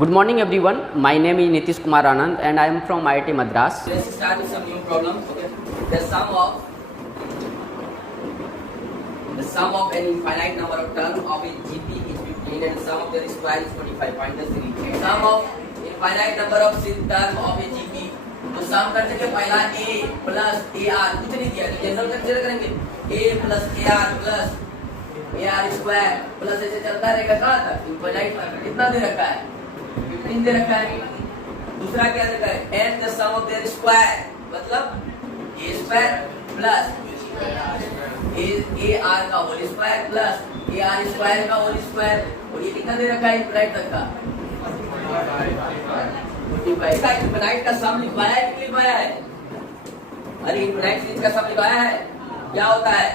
Good morning everyone. My name is Nitish Kumar Anand and I am from IIT Madras. Let's start with some new problems. Okay. The sum of an infinite number of terms of a GP is 15 and the sum of their square is 45. Find the series. Sum of infinite number of terms of a GP. तो सम करते हैं पहला a plus ar कुछ नहीं दिया तो general consider करेंगे a plus ar plus ar square plus ऐसे चलता रहेगा कहाँ तक इनफाइनाइट तक। कितना दे रखा है 15 दे रखा है। दूसरा क्या दे रखा है and the sum of their square मतलब a स्क्वायर प्लस ar का whole square plus ar square का होल स्क्वायर और ये कितना दे रखा है इनफाइनाइट तक का 45। इनफाइनाइट का सम लिखवाया है कि लिखवाया है? अरे इनफाइनाइट सीरीज का सम लिखवाया है। क्या होता है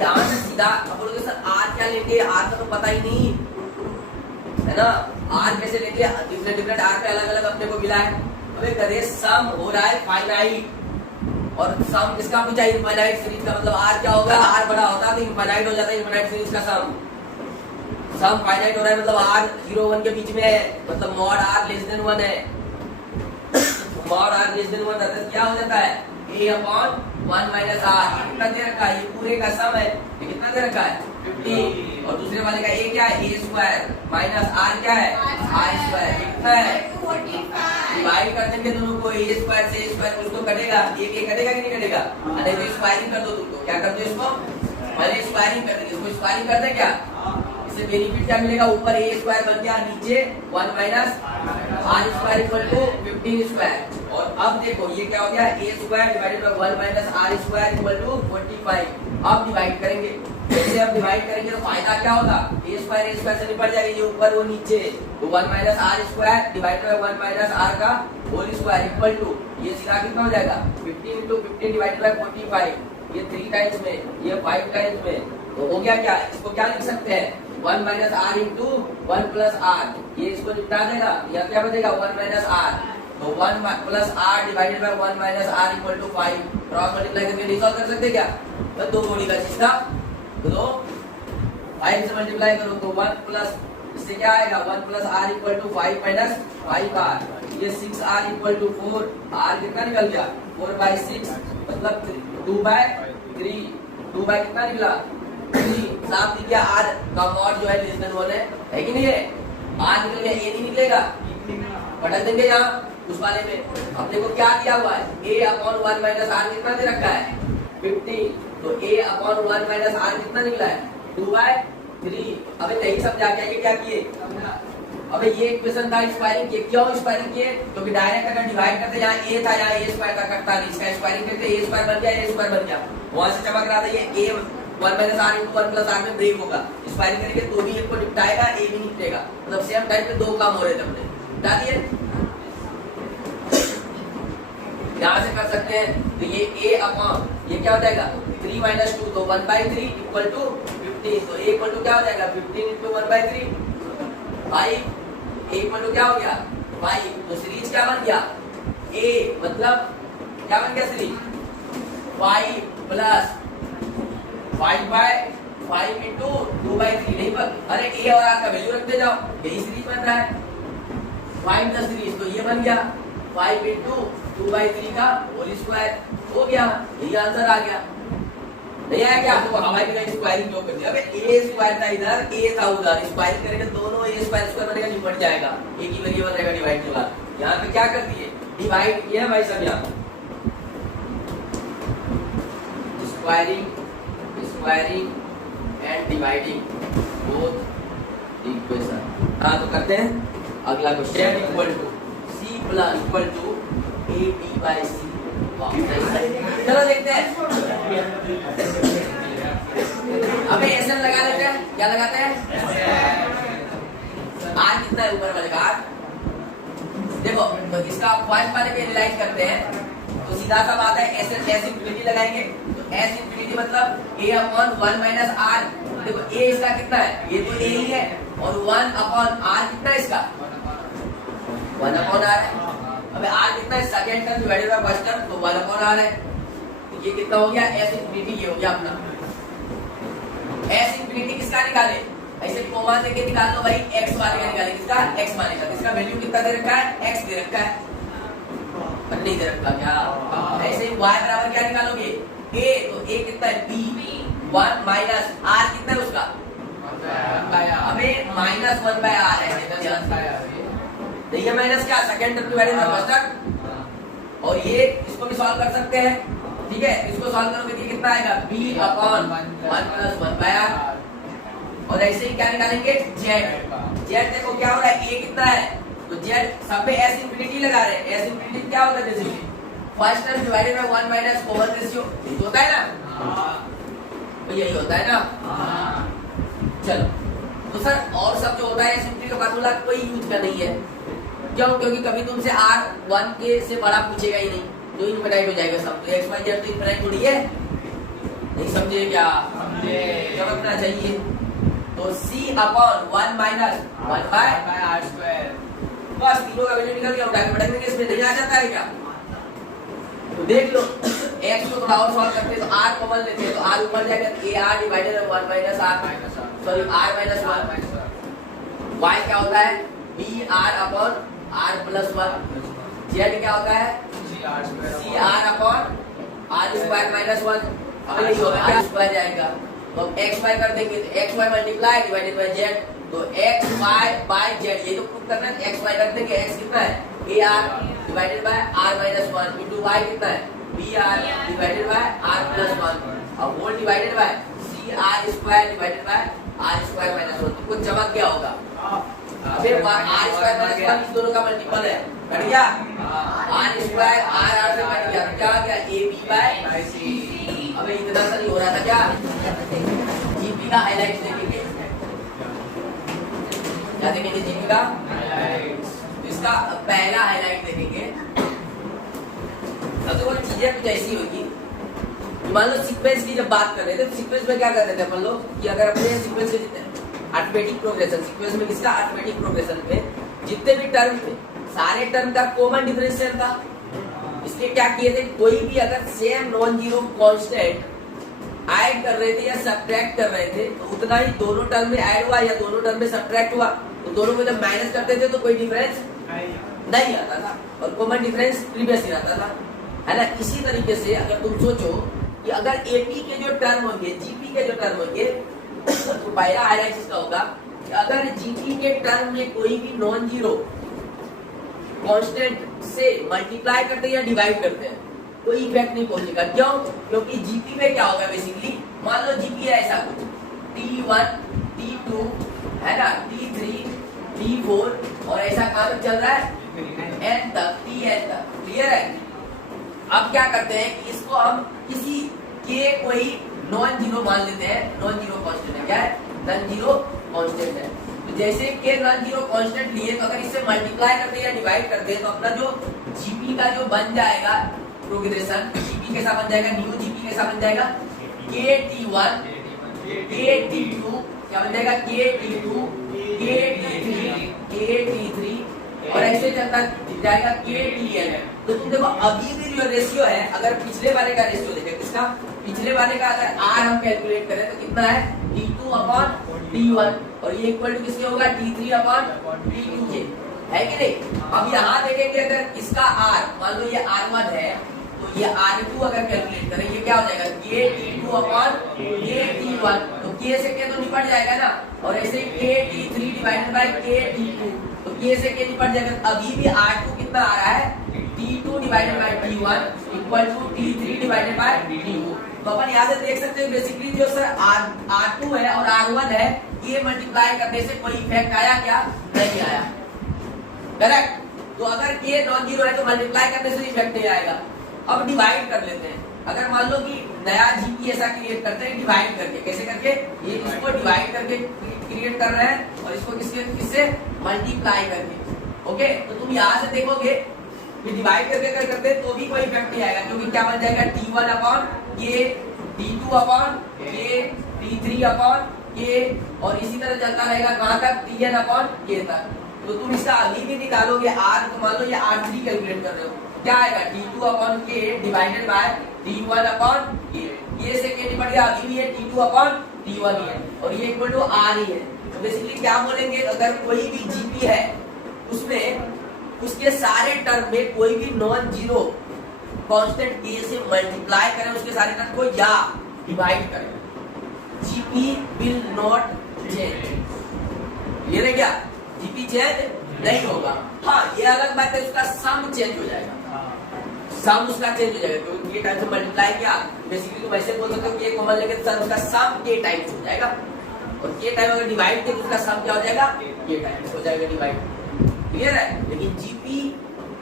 यहाँ से सीधा अब बोलोगे सर आर क्या लेंगे, आर का तो पता ही नहीं है ना, आर कैसे लेंगे? डिफरेंट आर पे अलग अलग अपने को मिला है। अबे कदे सम हो रहा है फाइनाइट और सम किसका पूछा इनफाइनाइट सीरीज का, मतलब आर क्या होगा, आर बड़ा होता है तो इनफाइनाइट हो जाता है इनफाइनाइट सीरीज का सम फाइनाइट हो रहा है मतलब आर 0 1 के बीच में है, मतलब मॉड आर लेस देन 1 है। मॉड आर लेस देन 1 रहता है क्या हो जाता है a अपॉन 1 माइनस आर। कितना दे रखा है? ये पूरे का सम है, ये कितना दे रखा है 50 और दूसरे वाले का a क्या है a स्क्वायर माइनस r क्या है r स्क्वायर। कितना है 45। डिवाइड कर देंगे दोनों को a स्क्वायर से a स्क्वायर कुछ तो कटेगा, एक a कटेगा कि नहीं कटेगा? अरे तो स्क्वायरिंग कर दो, तुमको क्या कर दो इसको पहले स्क्वायरिंग कर देंगे, इसको स्क्वायरिंग कर दे क्या इससे बेनिफिट क्या मिलेगा, ऊपर a स्क्वायर बन गया नीचे 1 minus r square equal to 15 square. और अब देखो ये क्या हो गया a square divided by 1 minus r square equal to 45। अब डिवाइड करेंगे, जैसे अब डिवाइड करेंगे तो फायदा क्या होगा a स्क्वायर से निपट जाएगा, ये ऊपर वो नीचे तो 1 minus r square divided by 1 minus r का होल स्क्वायर इक्वल टू ये सीधा कितना हो जाएगा 15 into 15 डिवाइडेड बाय 45, ये 3 टाइम्स में ये 5 टाइम्स में तो हो गया क्या, इसको क्या लिख सकते हैं 1 minus r into 1 plus r, ये इसको निपटा देगा। यहाँ क्या बचेगा 1 माइनस आर, तो 1 plus r divided by 1 minus r equal to 5। Cross multiply करके डिसॉल्व कर सकते क्या, तो दो जोड़ी का चीज था तो 5 से मल्टीप्लाई करो तो 1 प्लस इससे क्या आएगा 1 plus r equal to 5 minus 5 r, ये 6 आर इक्वल टू 4, आर कितना निकल गया 4 बाई 6 मतलब 2 बाय 3, 2 बाय कितना निकला साफ दिख गया। आर का मॉड जो है लेस देन 1 है कि नहीं है, आर निकल गया ए नहीं निकलेगा, पटक देंगे यहाँ उस वाले में। अब देखो क्या दिया हुआ है a अपॉन 1 माइनस आर कितना दे रखा है 50, तो a अपॉन 1 माइनस आर कितना निकला है 2 बाय 3। अबे नहीं समझा क्या ये क्या किए, अबे ये इक्वेशन था स्क्वायरिंग किए, क्यों स्क्वायरिंग किए क्योंकि डायरेक्ट अगर डिवाइड करते यहाँ a था यहाँ a स्क्वायर का कटता नहीं, इसका स्क्वायरिंग करते a स्क्वायर बन गया a स्क्वायर बन गया, वहां से चमक रहा था ये a 1 minus r into 1 plus r में ब्रेक होगा, स्क्वायरिंग करेंगे तो भी एक को निपटाएगा ए भी निपटेगा, मतलब सेम टाइम पे दो काम हो रहे थे अपने बता दिए। यहाँ से कर सकते हैं तो ये a अपॉन ये क्या हो जाएगा 3 माइनस 2 तो 1 बाई 3 इक्वल टू 15, तो a इक्वल टू क्या हो जाएगा 15 into 1 by 3 5, a equal to क्या हो गया 5, तो सीरीज क्या बन गया a मतलब क्या बन गया series 5 plus 5 by 5 into 2 by 3 नहीं पर अरे a और r का वैल्यू रखते जाओ, यही सीरीज बन रहा है 5 का सीरीज, तो ये बन गया 5 इंटू 2 बाई 3 का होल स्क्वायर हो गया, यही आंसर आ गया। नहीं आया क्या आपको, हमारी जगह स्क्वायरिंग जो करनी है, अबे a स्क्वायर था इधर a था उधर, स्क्वायरिंग करेंगे दोनों a स्क्वायर स्क्वायर बनेगा निपट जाएगा, एक ही वेरिएबल रहेगा डिवाइड के बाद। यहाँ पे क्या कर दिए डिवाइड किया भाई सब, यहाँ squaring and dividing both equation. हाँ तो करते हैं अगला question equal to c plus equal to a b by c। चलो देखते हैं, अबे ऐसे लगा लेते हैं, क्या लगाते हैं r कितना है ऊपर वाले का r, देखो तो इसका पॉइंट वाले पे एनालाइज करते हैं तो सीधा सा बात है s इंफिनिटी लगाएंगे, तो s इंफिनिटी मतलब a अपॉन 1 माइनस r, देखो a इसका कितना है ये तो a ही है और 1 अपॉन r कितना है इसका 1 अपॉन r है। अबे r कितना है second term divided by first term तो 1 अपॉन r है, तो ये कितना हो गया s इंफिनिटी, ये हो गया अपना s इंफिनिटी किसका निकाले ऐसे कोमा देके निकाल लो भाई, x वाले का निकालेंगे, किसका x वाले का, इसका वैल्यू कितना दे रखा है, x दे रखा है, पर नहीं दे रखा क्या। ऐसे ही y बराबर क्या निकालोगे, a, तो a कितना है b, 1 माइनस r कितना है उसका, हमें माइनस 1 बाय r है, तो ये माइनस क्या, second term divided by first term, और ये इसको भी सॉल्व कर सकते हैं, ठीक है। इसको सॉल्व करोगे तो ये कितना आएगा, b upon 1 plus 1 by r, और ऐसे ही क्या निकालेंगे, z, z देखो क्या हो रहा है, a कितना है, तो z सब में s इंफिनिटी लगा रहे हैं, s इंफिनिटी क्या होता है, जैसे first term divided by 1 minus common ratio, ये होता है ना, तो यही होता है ना। चलो तो सर और सब जो होता है s इंफिनिटी का फार्मूला कोई यूज का नहीं है, क्यों, क्योंकि कभी तुमसे r 1 के से बड़ा पूछेगा ही नहीं, जो इनफिनाइट हो जाएगा सब, तो x y z तो इनफिनाइट थोड़ी है, नहीं समझे क्या, समझना चाहिए। तो c upon 1 minus 1 by r square, बस तीनों का वैल्यू निकल गया, उठा के पढ़ देंगे, इसमें नहीं आ जाता है क्या। तो देख लो x को थोड़ा और सॉल्व करते हैं, तो r कॉमन लेते हैं, तो r ऊपर जाएगा, a r divided by 1 minus r, sorry r minus 1, y क्या होता है, b r upon r plus 1, z क्या होता है, c r upon r square minus 1, अब यही होगा क्या, स्क्वायर जाएगा, तो अब x y कर देंगे, तो x y multiply divided by z, तो x y बाय z, ये तो प्रूव करना है, x y रख देंगे, x कितना है, a r divided by r minus 1 into y कितना है, b r divided by r plus 1, अब whole divided by c r square divided by r square minus 1, तो कुछ जमा क्या होगा, फिर r स्क्वायर माइनस 1 इस दोनों का मल्टीपल है, कट गया, r स्क्वायर r से कट गया, क्या आ गया, a b बाय c। अबे इतना सा नहीं हो रहा था क्या, जीपी का हाइलाइट देखेंगे, क्या देखेंगे, जीपी का हाइलाइट्स, इसका पहला हाइलाइट देखेंगे। अब तो वो चीजें कुछ ऐसी होगी, मान लो सीक्वेंस की जब बात कर रहे थे, तो सीक्वेंस में क्या कर रहे थे अपन लोग, कि अगर अपने सीक्वेंस के जितने अरिथमेटिक प्रोग्रेशन, सीक्वेंस में किसका, अरिथमेटिक प्रोग्रेशन में जितने भी टर्म थे, सारे टर्म का कॉमन डिफरेंशियल था, इसके क्या किए थे, कोई भी अगर same non zero constant add कर रहे थे या सब्ट्रैक्ट कर रहे थे, तो उतना ही दोनों टर्म में ऐड हुआ या दोनों टर्म में सब्ट्रैक्ट हुआ, तो दोनों को जब माइनस करते थे तो कोई डिफरेंस नहीं आता था, और कॉमन डिफरेंस प्रीवियस ही रहता था, है ना। इसी तरीके से अगर तुम सोचो कि अगर एपी के जो टर्म होंगे, जीपी के जो टर्म होंगे, तो पहला हाइलाइट इसका होगा कि अगर जीपी के टर्म में कोई भी नॉन जीरो कांस्टेंट से मल्टीप्लाई करते हैं या डिवाइड करते हैं, कोई इफेक्ट नहीं पहुंचेगा, क्यों, क्योंकि जीपी में क्या होगा, बेसिकली मान लो जीपी है ऐसा कुछ t1 t2 है ना, t3 t4 और ऐसा कहां तक चल रहा है, n तक, tn तक, क्लियर है। अब क्या करते हैं कि इसको हम किसी के कोई नॉन जीरो मान लेते हैं, नॉन जीरो कांस्टेंट है, क्या है, नॉन जीरो कांस्टेंट है, तो जैसे के नॉन जीरो कांस्टेंट लिए, तो अगर इसे मल्टीप्लाई करते या डिवाइड करते हैं, तो अपना जो जीपी का जो बन जाएगा प्रोग्रेशन, जीपी कैसा बन जाएगा, न्यू जीपी कैसा बन जाएगा, के t1 के t2, क्या बन जाएगा, के t2 के t3 के t3, और ऐसे चलता जाएगा के tn। तो तुम देखो अभी भी जो रेशियो है, अगर पिछले वाले का रेशियो देखें, किसका, पिछले वाले का अगर r हम कैलकुलेट करें तो कितना है, t2 अपॉन t1, और ये इक्वल टू किसके होगा, t3 अपॉन t2 के, है कि नहीं। अब यहाँ देखेंगे अगर इसका r, मान लो ये r1 है, तो ये r2 अगर कैलकुलेट करें, ये क्या हो जाएगा, के t2 अपॉन के t1, तो के से के तो निपट जाएगा ना, और ऐसे के t3 डिवाइडेड बाय के t2, तो के से के निपट जाएगा, अभी भी r2 कितना आ रहा है, t2 divided by t1 equal to t3 divided by t2। तो अपन यहाँ से देख सकते हैं बेसिकली जो सर r2 है और r1 है, ये मल्टीप्लाई करने से कोई इफेक्ट आया क्या, नहीं आया, करेक्ट। तो अगर के नॉन जीरो है तो मल्टीप्लाई करने से इफेक्ट नहीं आएगा। अब डिवाइड कर लेते हैं, अगर मान लो कि नया जीपी ऐसा क्रिएट करते हैं डिवाइड करके, कैसे करके, ये इसको डिवाइड करके क्रिएट कर रहे हैं और इसको किससे मल्टीप्लाई करके, ओके। तो तुम यहाँ से देखोगे कि डिवाइड करके अगर करते हैं तो भी कोई इफेक्ट नहीं आएगा, क्योंकि क्या बन जाएगा, t1 अपॉन के, t2 अपॉन के, t3 अपॉन के, और इसी तरह चलता रहेगा कहाँ तक, tn अपॉन के तक। तो तुम इसका अभी भी निकालोगे r, तो मान लो ये r3 कैलकुलेट कर रहे हो, क्या आएगा, t2 अपॉन के डिवाइडेड बाय t1 अपॉन के, ये से के निपट गया, अभी भी ये t2 अपॉन t1 ही है, और ये इक्वल टू r ही है, तो बेसिकली क्या बोलेंगे, अगर कोई भी जीपी है उसमें उसके सारे टर्म में कोई भी नॉन जीरो कांस्टेंट के से मल्टीप्लाई करें उसके सारे टर्म को या डिवाइड करें, जीपी विल नॉट चेंज। ये क्या जीपी चेंज नहीं होगा। हाँ ये अलग बात है, उसका सम चेंज हो जाएगा, सम उसका चेंज हो जाएगा क्योंकि ये टाइम से मल्टीप्लाई किया, बेसिकली तुम ऐसे बोल सकते हो कि ये कॉमन लेके सर उसका सम के टाइम्स हो जाएगा, और के टाइम अगर डिवाइड किया तो उसका सम क्या हो जाएगा, के टाइम्स हो जाएगा डिवाइड। क्लियर है? लेकिन जीपी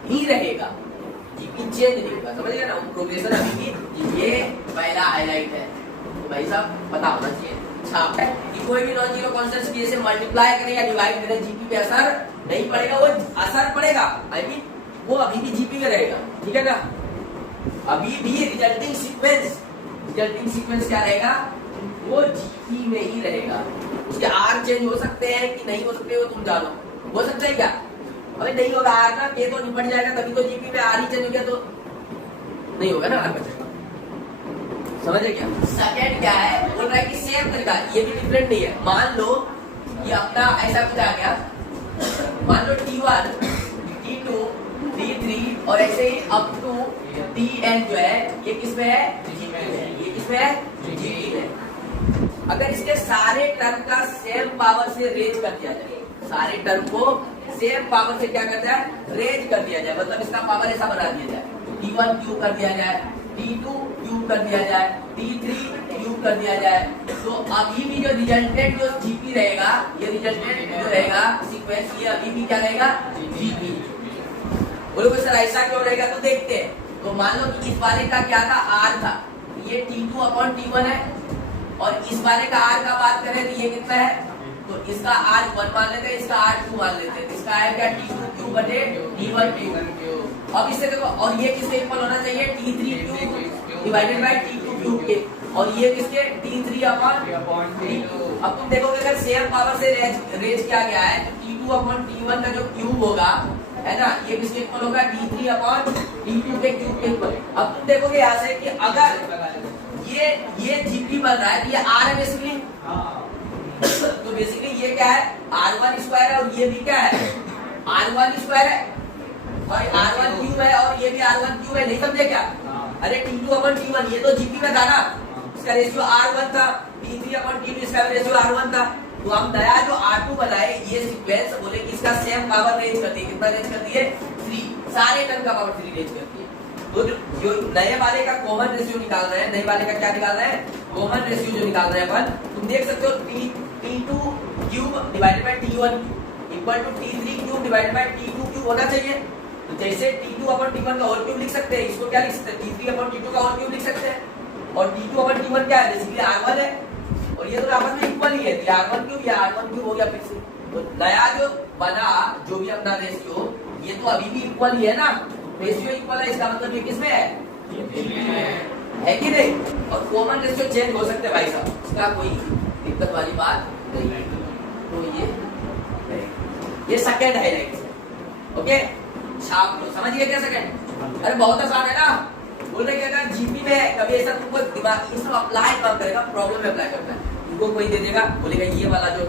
ही रहेगा, जीपी चेंज नहीं होगा। समझ गए ना? प्रोग्रेशन अभी भी ये पहला हाईलाइट है, तो भाई साहब पता होना चाहिए। छाप है कि कोई भी नॉन जीरो कांस्टेंट के से मल्टीप्लाई करें या डिवाइड करें जीपी पे असर नहीं पड़ेगा, वो असर पड़ेगा आई मीन वो अभी भी जीपी में रहेगा। ठीक है ना? अभी भी रिजल्टिंग सीक्वेंस क्या रहेगा, वो जीपी में ही रहेगा। उसके आर चेंज हो सकते हैं कि नहीं हो सकते वो तुम जानो, हो सकता है क्या? अरे नहीं होगा, आर ना के तो निपट जाएगा, तभी तो जीपी में आर ही चेंज हो गया तो नहीं होगा ना, आर बचेगा। समझे क्या? सेकंड क्या है, बोल रहा है कि सेम तरीका, ये भी डिफरेंट नहीं है। मान लो ये अपना ऐसा कुछ आ गया, मान लो T1, T2, T3 और ऐसे ही अप टू Tn जो है ये किसमें है, ये किसमें है, जीपी में। अगर इसके सारे टर्म का सेम पावर से रेज कर दिया जाए, सारे टर्म को सेम पावर से क्या करता है, रेज कर दिया जाए, मतलब इसका पावर ऐसा बना दिया जाए, T1 क्यूब कर दिया जाए, T2 क्यूब कर दिया जाए, T3 क्यूब कर दिया जाए, तो अभी भी जो रिजल्टेंट जो जीपी रहेगा, ये रिजल्टेंट जो रहेगा सीक्वेंस, ये अभी भी क्या रहेगा, जीपी। बोलो सर ऐसा क्यों रहेगा, तो देखते हैं। तो मान लो कि इस वाले का क्या था, आर था, ये T2/T1 है, और इस वाले का आर का बात करें तो ये कितना है, तो इसका आर 1 मान लेते हैं, इसका आर 2 मान लेते हैं, इसका है क्या T2 क्यूब बटे T1 क्यूब। अब इससे देखो, और ये किसके इक्वल होना चाहिए, T3 cube divided by T2 cube के, और ये किसके T3/T2। अब तुम देखोगे अगर सेम पावर से रेज किया गया है तो T2/T1 का जो क्यूब होगा है ना, ये किसके इक्वल होगा, T3/T2 के क्यूब के इक्वल। अब तुम देखोगे यहाँ से कि अगर ये जीपी बन रहा है तो ये आर है बेसिकली, तो बेसिकली ये क्या है, R1 स्क्वायर है, और ये भी क्या है, R1 स्क्वायर है, और R1 क्यूब है, और ये भी R1 क्यूब है। नहीं समझे क्या? अरे T2/T1 ये तो जीपी में था ना, इसका रेशियो R1 था, T3/T2 इसका रेशियो R1 था, तो हम नया जो R2 बनाए ये सीक्वेंस बोले कि इसका सेम पावर रेंज करती है, कितना रेंज करती है, 3, सारे टर्म का पावर 3 रेंज करती है। तो जो नए वाले का कॉमन रेशियो निकाल रहे हैं, नए वाले का क्या निकाल रहे हैं, कॉमन रेशियो जो निकाल रहे हैं अपन, तुम देख सकते हो T2 cube divided by T1 equal to T3 cube divided by T2 cube होना चाहिए। तो जैसे T2/T1 का होल क्यूब लिख सकते हैं, इसको क्या लिख सकते हैं, T3/T2 का होल क्यूब लिख सकते हैं, और T2/T1 क्या है, बेसिकली R1 है, और ये तो आपस में इक्वल ही है, तो R1 क्यूब या R1 क्यूब हो गया फिर से। तो नया जो बना जो भी अपना रेशियो, ये तो अभी भी इक्वल ही है ना, रेशियो इक्वल है, इसका मतलब ये किसमें है कि नहीं? और कॉमन रेशियो चेंज हो सकते हैं भाई साहब, इसका कोई दिक्कत वाली बात नहीं है। तो ये सेकंड हाईलाइट है, ओके, छाप लो, समझिए क्या सेकंड? अरे बहुत आसान है ना, बोल रहे कि अगर जीपी में कभी ऐसा तुमको दिमाग ये सब अप्लाई काम करेगा, प्रॉब्लम में अप्लाई करता है, तुमको कोई दे देगा, बोलेगा ये वाला जो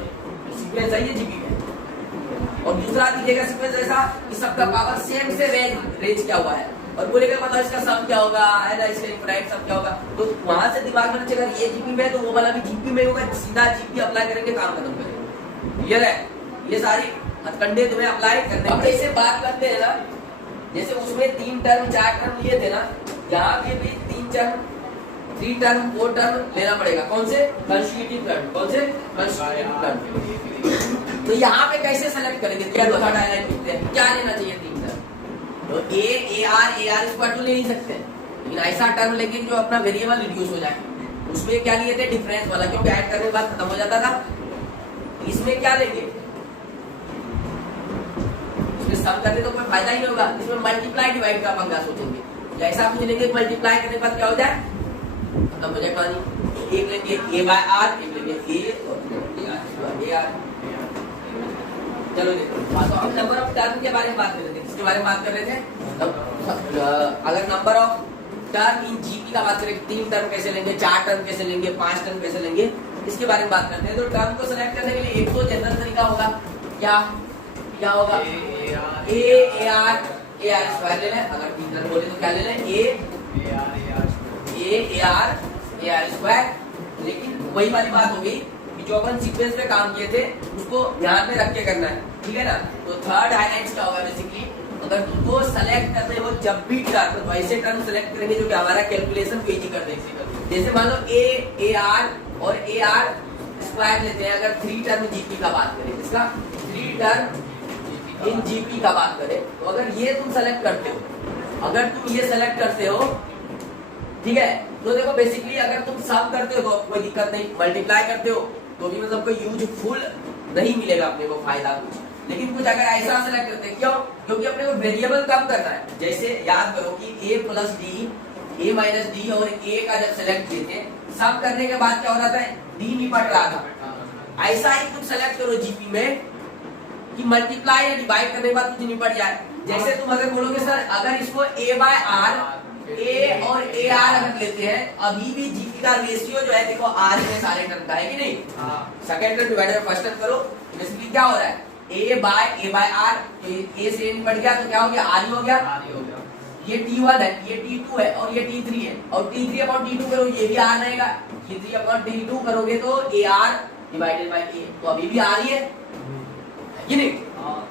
सीक्वेंस है ये जीपी में, और दूसरा दीजिएगा सीक्वेंस ऐसा कि सबका पावर सेम से रेंज क्या हुआ है, और बोलेगा बताओ इसका सम क्या होगा, है ना, इसका इनफाइनाइट सम क्या होगा। तो वहां से दिमाग में चलेगा ये जीपी में है तो वो वाला भी जीपी में होगा, सीधा जीपी अप्लाई करेंगे, काम खत्म करेंगे। क्लियर है? ये सारी हथकंडे तुम्हें अप्लाई करने। अब जैसे बात करते हैं ना, जैसे उसमें 3 टर्म 4 टर्म लिए थे ना, यहाँ पे भी 3 टर्म 4 टर्म लेना पड़ेगा। कौन से? Constitutive term. कौन से? Constitutive term. तो यहाँ पे कैसे सेलेक्ट करेंगे, क्या दो हाईलाइट लिखते हैं, क्या लेना चाहिए 3 टर्म? तो AR स्क्वायर टू ले नहीं सकते, लेकिन ऐसा टर्म लेके जो अपना वेरिएबल रिड्यूस हो जाए। उसमें क्या लिए थे? डिफरेंस वाला, क्योंकि ऐड करने के बाद खत्म हो जाता था। इसमें क्या लेंगे? इसमें सम करने तो कोई फायदा ही नहीं होगा, इसमें मल्टीप्लाई डिवाइड का पंगा सोचेंगे। ऐसा कुछ लेंगे मल्टीप्लाई करने के बाद क्या हो जाए, खत्म हो जाए कहानी। एक लेंगे A/R, एक लेंगे A और AR। चलो देखो, तो हम नंबर ऑफ टर्म के बारे में बात कर रहे थे, किसके बारे में बात कर रहे थे? अगर number of term in GP का बात करें, 3 टर्म कैसे लेंगे, 4 टर्म कैसे लेंगे, 5 टर्म कैसे लेंगे, इसके बारे में बात करते हैं। तो टर्म को सेलेक्ट करने के लिए एक तो जनरल तरीका होगा, क्या क्या होगा, ए आर स्क्वायर ले लें। अगर तीन टर्म बोले तो क्या ले लें, ए आर स्क्वायर। लेकिन वही वाली बात हो गई कि जो अपन सीक्वेंस में काम किए थे उसको ध्यान में रख के करना है, ठीक है ना। तो थर्ड हाइलाइट्स क्या होगा, बेसिकली अगर तुमको सेलेक्ट करने हो जब भी टर्म, तो ऐसे टर्म सेलेक्ट करेंगे जो कि हमारा कैलकुलेशन को इजी कर देंगे। जैसे मान लो ए आर और ए आर स्क्वायर लेते हैं। अगर 3 टर्म जीपी का बात करें, इसका 3 टर्म इन जीपी का बात करें, तो अगर ये तुम सेलेक्ट करते हो, अगर तुम ये सेलेक्ट करते हो, ठीक है, तो देखो बेसिकली अगर तुम सम करते हो तो कोई दिक्कत नहीं, मल्टीप्लाई करते हो तो भी मतलब कोई यूजफुल नहीं मिलेगा अपने को फायदा कुछ। लेकिन कुछ अगर ऐसा सेलेक्ट करते हैं, क्यों, क्योंकि अपने को वेरिएबल कम करना है। जैसे याद करो कि a plus D, a minus D और a का जब सेलेक्ट किए थे, सम करने के बाद क्या हो रहा था, d निपट रहा था। ऐसा ही तुम सेलेक्ट करो जीपी में कि मल्टीप्लाई या डिवाइड करने के बाद कुछ निपट जाए। जैसे तुम अगर बोलोगे सर अगर इसको a बाय आर, ए और ए आर अगर लेते हैं, अभी भी जीपी का रेशियो जो है देखो आर में सारे टर्म का है कि नहीं। Second term divided by first term करो, बेसिकली क्या हो रहा है, ए बाय आर, ए से निपट गया तो क्या हो गया, आर ही हो गया। ये T1 है, ये T2 है और ये T3 है, और T3 अपॉन T2 करो ये भी आर रहेगा। T3 अपॉन T2 करोगे तो ए आर डिवाइडेड बाय ए, तो अभी भी आर ही है कि नहीं।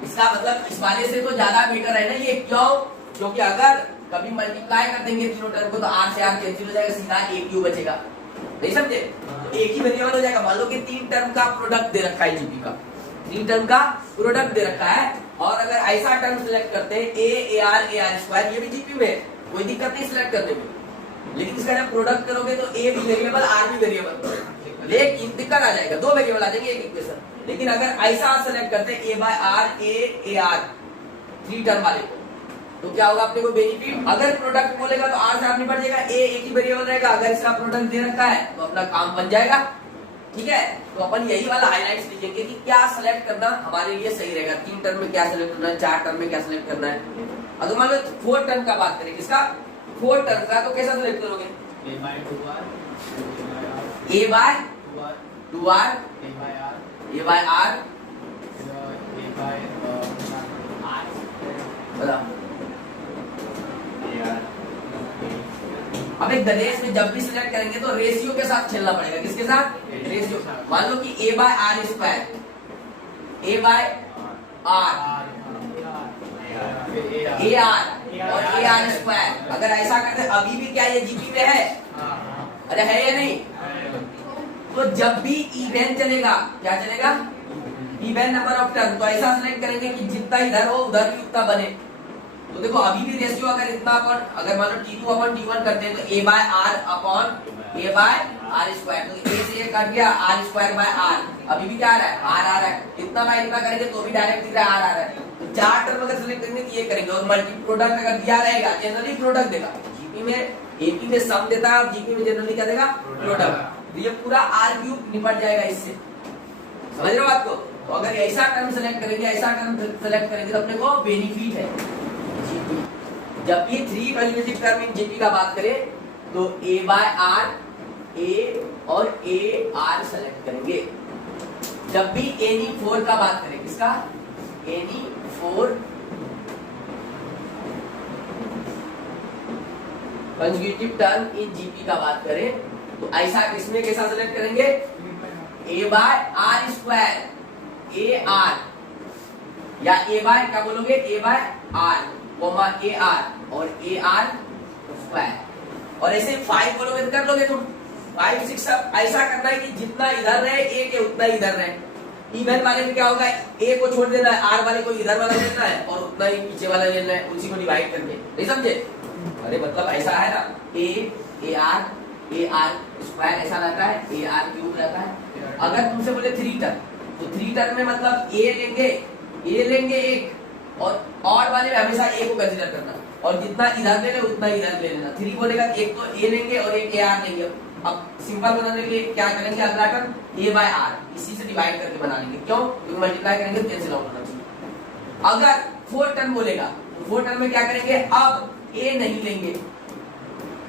इसका मतलब इस वाले से तो ज्यादा बेटर है ना ये, क्यों, क्योंकि अगर कभी मल्टीप्लाई कर देंगे तीनों टर्म को तो आर से आर कैंसिल हो जाएगा, सीधा एक क्यू बचेगा, नहीं समझे। तो एक ही वेरिएबल हो जाएगा। मान लो कि 3 टर्म का प्रोडक्ट दे रखा है जीपी का, 3 टर्म का प्रोडक्ट दे रखा है, और अगर ऐसा टर्म सिलेक्ट करते हैं ए आर स्क्वायर, ये भी जीपी में कोई दिक्कत नहीं सिलेक्ट करने में। लेकिन इसका जब प्रोडक्ट करोगे तो ए भी वेरिएबल आर भी वेरिएबल, लेकिन दिक्कत आ जाएगा, 2 वेरिएबल आ जाएंगे एक इक्वेशन। लेकिन अगर ऐसा सेलेक्ट करते हैं a by r, a r 3 term वाले को, तो क्या होगा अपने को बेनिफिट। अगर प्रोडक्ट बोलेगा तो आर से आर निपट जाएगा, ए एक ही वेरिएबल रहेगा। अगर इसका प्रोडक्ट दे रखा है तो अपना काम बन जाएगा, ठीक है। तो अपन यही वाला हाइलाइट्स लिखेंगे कि क्या सेलेक्ट करना हमारे लिए सही रहेगा। 3 टर्म में क्या सेलेक्ट करना है, 4 टर्म में क्या सेलेक्ट करना है। अगर मान लो 4 टर्म का बात करें, किसका, 4 टर्म का, तो कैसा सेलेक्ट करोगे, a by 2 r, a by r, अब एक गणेश में जब भी सिलेक्ट करेंगे तो रेशियो के साथ खेलना पड़ेगा। किसके साथ, रेशियो। मान लो कि a by r square, a by r, a r और ए आर स्क्वायर, अगर ऐसा करते अभी भी क्या ये जीपी में है, अरे है या नहीं। तो जब भी इवन चलेगा, क्या चलेगा, इवन नंबर ऑफ टर्म, तो ऐसा सिलेक्ट करेंगे कि जितना इधर हो उधर भी उतना बने। तो देखो अभी भी रेशियो अगर इतना अपॉन, अगर मान लो T2 अपॉन T1 करते हैं तो a by r upon a by r square, तो a से ये कट गया, आर स्क्वायर बाय आर, अभी भी क्या आ रहा है, आर आ रहा है। इतना बाय इतना करेंगे तो भी डायरेक्ट दिख रहा है, आर आ रहा है। तो 4 टर्म अगर सिलेक्ट करेंगे तो ये करेंगे, और मल्टी प्रोडक्ट अगर दिया रहेगा, जनरली प्रोडक्ट देगा। जीपी में एपी में सम देता है और जीपी में जनरली क्या देगा, प्रोडक्ट। तो ये पूरा आर क्यूब निपट जाएगा इससे, समझ रहे हो बात को। तो अगर ऐसा टर्म सेलेक्ट करेंगे, ऐसा टर्म सेलेक्ट करेंगे तो अपने को बेनिफिट है। जब भी 3 वैल्यूएटिव टर्म इन जीपी का बात करें तो ए बाय आर, ए और ए आर सेलेक्ट करेंगे। जब भी एनी 4 का बात करें, किसका, any 4 consecutive term in GP का बात करें तो ऐसा इसमें कैसा सेलेक्ट करेंगे, a by r square, a r, या ए बाय क्या बोलोगे, a by r comma a r और ए आर स्क्वायर। और ऐसे 5 बोलोगे तो कर लोगे तुम, 5 6 सब ऐसा करना है कि जितना इधर रहे ए के उतना इधर रहे। इवन वाले में क्या होगा, ए को छोड़ देना है, आर वाले को इधर वाला लेना है और उतना ही पीछे वाला लेना है, उसी को डिवाइड करके, नहीं समझे। अरे मतलब ऐसा है ना, ए आर स्क्वायर ऐसा रहता है, ए आर क्यूब रहता है। अगर तुमसे बोले 3 टर्म, तो 3 टर्म में मतलब ए लेंगे एक, और ऑड वाले में हमेशा ए को कंसीडर करना, और जितना इधर ले ले उतना इधर ले लेना। 3 बोलेगा एक तो ए लेंगे और एक ए आर लेंगे। अब सिंपल बनाने के लिए क्या करेंगे, अगला टर्म ए बाय आर, इसी से डिवाइड करके बना लेंगे, क्यों, क्योंकि मल्टीप्लाई करेंगे तो कैंसिल आउट होना चाहिए। अगर 4 टर्म बोलेगा तो 4 टर्म में क्या करेंगे, अब ए नहीं लेंगे,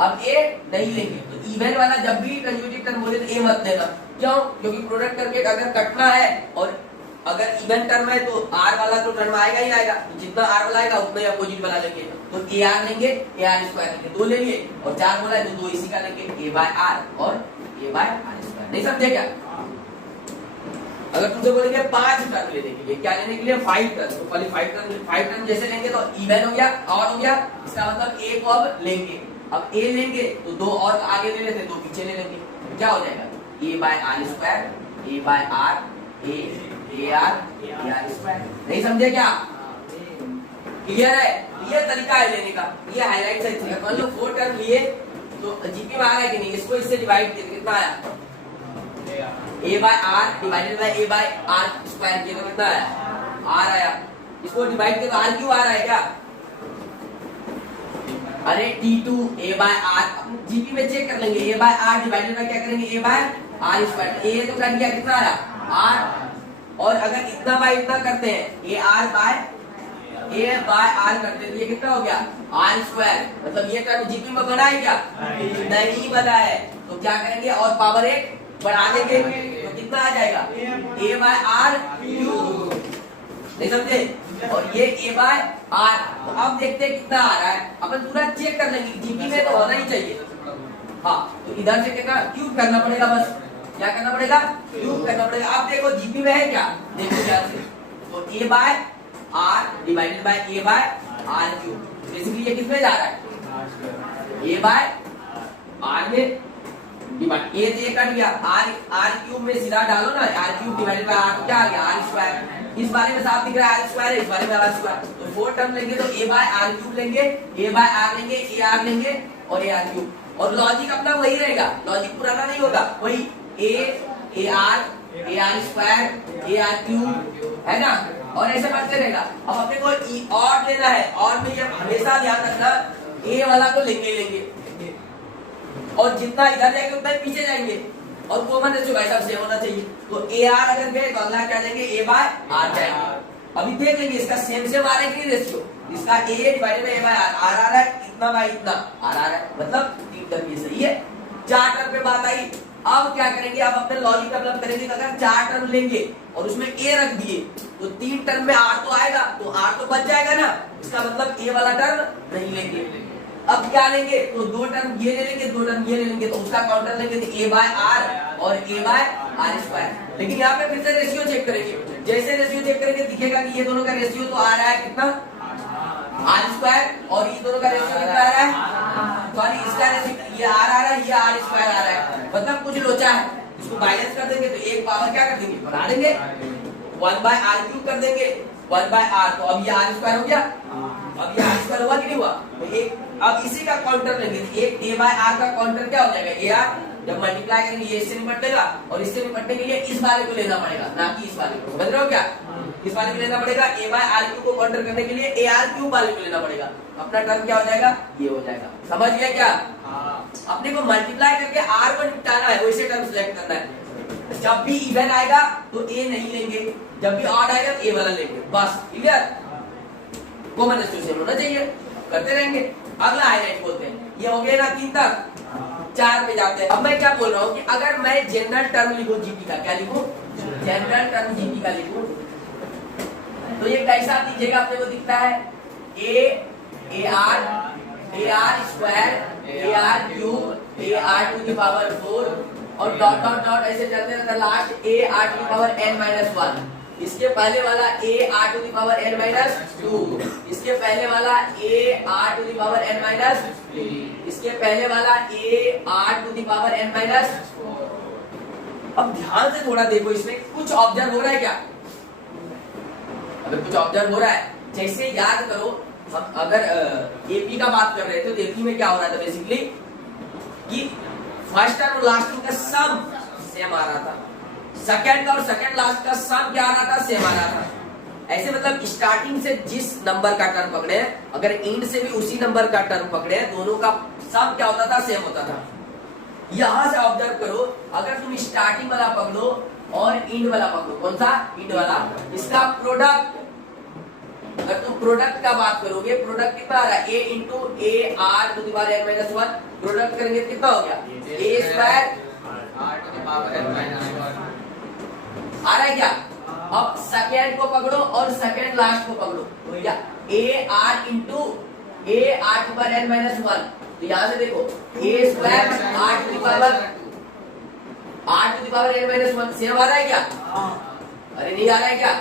अब ए नहीं लेंगे, तो इवन वाला जब भी कंज्यूगेटिव टर्म बोले तो ए मत लेना। क्यों? क्योंकि प्रोडक्ट करके अगर कटना है और अगर इवन टर्म है तो आर वाला तो टर्म आएगा ही आएगा, तो जितना आर वाला आएगा उतना ही अपोजिट वाला लेंगे। तो ए आर लेंगे, ए आर स्क्वायर लेंगे, 2 ले लिए, और 4 बोला है तो 2 इसी का लेंगे, ए बाय आर और ए बाय आर स्क्वायर। नहीं समझे क्या? अगर तुझे बोलेंगे 5 टर्म लेने के लिए, क्या लेने के लिए? 5 टर्म, तो पहले 5 टर्म जैसे लेंगे तो इवन हो गया, और हो गया, इसका मतलब ए को अब लेंगे। अब ए लेंगे तो 2 और आगे ले लेते, 2 पीछे ले लेंगे, क्या हो जाएगा? A by r square, a by r, a r square. नहीं समझे क्या? क्लियर है? ये तरीका है लेने का, ये हाईलाइट से तरीका। मान लो 4 टर्म लिए तो जीपी में आ रहा है कि नहीं, इसको इससे डिवाइड किया कितना आया? A by r divided by a by r square किया तो कितना आया? आर आया। इसको डिवाइड किया तो आर क्यों आ रहा है क्या? अरे T2 a by r, GP में चेक कर लेंगे, a by r divided by क्या करेंगे? A by r square. A तो कर दिया, कितना आया? आर। और अगर इतना बाय इतना करते हैं, ए बाय आर करते हैं तो ये कितना हो गया? R square. मतलब ये टर्म जीपी में बना है क्या? नहीं बना है। तो क्या करेंगे? और पावर 1 बढ़ा देंगे तो कितना आ जाएगा? A by r cube. नहीं समझे? और ये ए बाय आर। तो अब देखते हैं कितना आ रहा है, अपन पूरा चेक कर लेंगे, जीपी में तो होना ही चाहिए। हाँ, तो इधर से कितना क्यूब करना पड़ेगा, बस क्या करना पड़ेगा? क्यूब करना पड़ेगा। अब देखो जीपी में है क्या, देखो ध्यान से, तो a by r divided by a by r cube. Basically ये किसमें जा रहा है? ए बाय आर में डिवाइड, ये तो कट गया, आर क्यूब में सीधा डालो ना, r cube divided by r, क्या आ गया? R square. इस बारे में साफ दिख रहा है, आर स्क्वायर है, इस बारे में आर स्क्वायर। तो 4 टर्म लेंगे तो ए बाय आर क्यूब लेंगे, ए बाय आर लेंगे, ए आर लेंगे और ए आर क्यूब। और लॉजिक अपना वही रहेगा, लॉजिक पुराना नहीं होगा, वही ए r square, a r cube, है ना? और ऐसे करते रहेगा। अब अपने को ऑड लेना है, और में ये हमेशा ध्यान रखना, ए वाला को लेंगे और जितना इधर जाएंगे उतना पीछे जाएंगे, और कॉमन रेशियो भाई साहब सेम होना चाहिए। तो ए आर अगर गए तो अगला क्या जाएंगे? ए बाय आर जाएंगे। अभी देख लेंगे इसका सेम सेम आ रहा है कि नहीं रेशियो, इसका a divided by a by r आ रहा है, इतना बाय इतना आर आ रहा है, मतलब 3 टर्म ये सही है। 4 टर्म पे बात आई। अब क्या करेंगे? अब अपने लॉजिक डेवलप करेंगे, अगर 4 टर्म लेंगे और उसमें ए रख दिए तो 3 टर्म में आर तो आएगा, तो आर तो बच जाएगा ना, इसका मतलब ए वाला टर्म नहीं लेंगे। अब क्या लेंगे? तो 2 टर्म ये ले लेंगे, 2 टर्म ये ले लेंगे, तो उसका काउंटर लेंगे तो ए बाय आर और ए बाय आर स्क्वायर। लेकिन यहाँ पे फिर से रेशियो चेक करेंगे, जैसे रेशियो चेक करेंगे दिखेगा कि ये दोनों का रेशियो तो आ रहा है कितना? आर स्क्वायर, और ये दोनों का रेशियो कितना आ रहा है? सॉरी, इसका रेशियो ये आर आ रहा है, ये आर स्क्वायर आ रहा है, मतलब कुछ लोचा है। इसको बैलेंस कर देंगे तो एक पावर क्या कर देंगे? बढ़ा देंगे, 1 बाय आर क्यूब कर देंगे, 1 बाय आर, तो अब ये आर स्क्वायर हो गया। अब ये आर स्क्वायर हुआ कि नहीं हुआ? तो एक अब इसी का काउंटर लेंगे, एक ए बाय आर का काउंटर क्या हो जाएगा? A R. जब मल्टीप्लाई करेंगे ये इससे निपटेगा, और इससे निपटने के लिए इस वाले को लेना पड़ेगा, ना कि इस वाले को। समझ रहे हो क्या? इस वाले को लेना पड़ेगा, ए बाय आर क्यूब को काउंटर करने के लिए ए आर क्यूब वाले को लेना पड़ेगा। अपना टर्म क्या हो जाएगा? ये हो जाएगा। समझ गया क्या? अपने को मल्टीप्लाई करके आर को निपटाना है, वैसे टर्म सिलेक्ट करना है। जब भी इवन आएगा तो ए नहीं लेंगे, जब भी ऑड आएगा तो ए वाला लेंगे, बस। क्लियर? कॉमन रेशियो सेम होना चाहिए, करते रहेंगे। अगला हाईलाइट बोलते हैं, ये हो गया ना 3 तक। 4 पे जाते हैं। अब मैं क्या बोल रहा हूँ कि अगर मैं जनरल टर्म लिखूं जीपी का, क्या लिखूं? जनरल टर्म जीपी का लिखूं, तो ये कैसा दीजिएगा? अपने को दिखता है a r square, a r cube, a r to the power 4, और डॉट डॉट डॉट ऐसे चलते रहता है, last a r to the power n-1। इसके पहले वाला a r to the power n-2, इसके पहले वाला a r to the power n-3, इसके पहले वाला a r to the power n-4। अब ध्यान से थोड़ा देखो, इसमें कुछ ऑब्जर्व हो रहा है क्या? अगर कुछ ऑब्जर्व हो रहा है, जैसे याद करो, हम अगर एपी का बात कर रहे थे तो एपी में क्या हो रहा था बेसिकली कि फर्स्ट टर्म और लास्ट टर्म का सम सेम आ रहा था, सेकंड का और सेकंड लास्ट का सम क्या आ रहा था? सेम आ रहा था। ऐसे मतलब स्टार्टिंग से जिस नंबर का टर्म पकड़े, अगर एंड से भी उसी नंबर का टर्म पकड़े, दोनों का सम क्या होता था? सेम होता था। यहां से ऑब्जर्व करो, अगर तुम स्टार्टिंग वाला पकड़ो और एंड वाला पकड़ो, कौन सा? एंड वाला, इसका प्रोडक्ट अगर तुम प्रोडक्ट का बात करोगे, प्रोडक्ट कितना आ रहा है, a into a r to the power n minus 1, product करेंगे तो कितना हो गया, a square r to the power n minus 1 आ रहा है क्या। अब सेकेंड को पकड़ो और सेकेंड लास्ट को पकड़ो, तो क्या a r into a r to power n minus 1, तो यहां से देखो a square r to the power n minus 1 same आ रहा है क्या, अरे नहीं आ रहा है क्या,